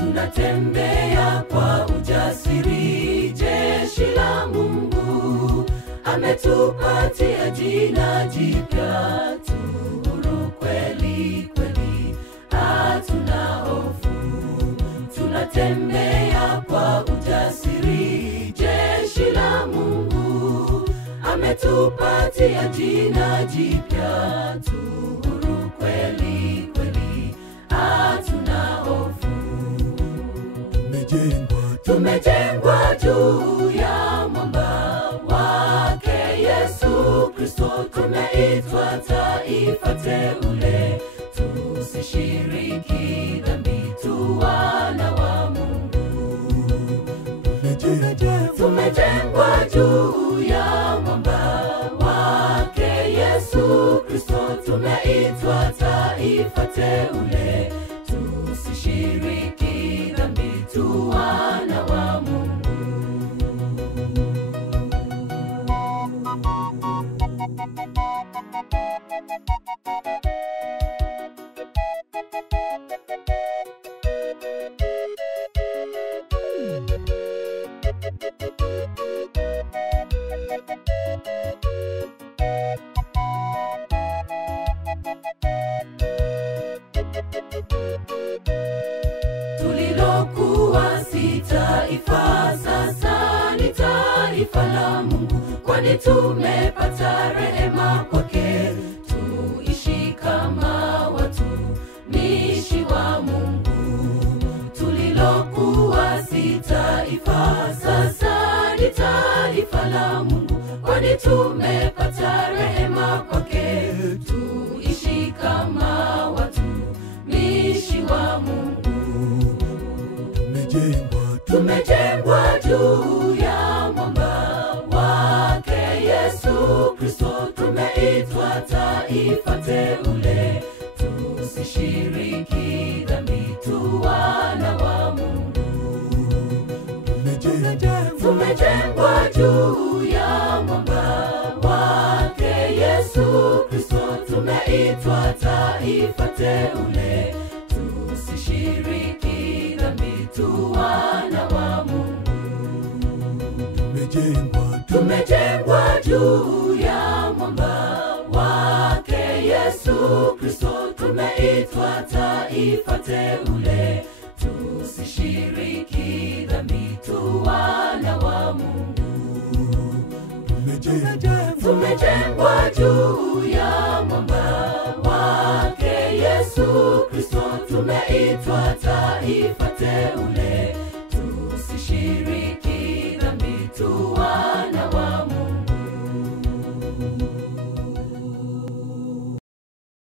tunatembea kwa ujasiri. Jeshi la Mungu ametupatia jina jipya, tuhuru kweli kweli, hatuna hofu. Tunatembea kwa ujasiri. Jeshi la Mungu ametupatia jina jipya, tuhuru kweli kweli, hatuna hofu. Tumejengwa juu ya mwamba wake Yesu Kristo. Tumeitwa taifa teule, tusishiriki dhambi, tu wana wa Mungu. Tumejengwa juu ya mwamba wake Yesu Kristo. Tumeitwa taifa teule, tusishiriki dhambi, tu wana wa Mungu. Tulilokuwa si taifa, sasa ni taifa la Mungu, kwani tumepata rehema kwake, tuishi kama watumishi wa Mungu. Tulilokuwa si taifa, sasa ni taifa la Mungu, kwani tumepata rehema kwake, tuishi kama watumishi wa Mungu. Tumejengwa juu ya mwamba wake Yesu Kristo. Tumeitwa taifa teule, tusishiriki dhambi, tu wana wa Mungu. Tumejengwa juu ya mwamba wake Yesu Kristo. Tumeitwa taifa teule, tusishiriki dhambi, tu wana wa Mungu. Tumejengwa juu ya mwamba wake Yesu Kristo. Tumeitwa taifa teule, tusishiriki dhambi, tu wana wa Mungu. Tumejengwa juu ya mwamba wake Yesu Kristo. Tumeitwa taifa teule, tusishiriki dhambi, tu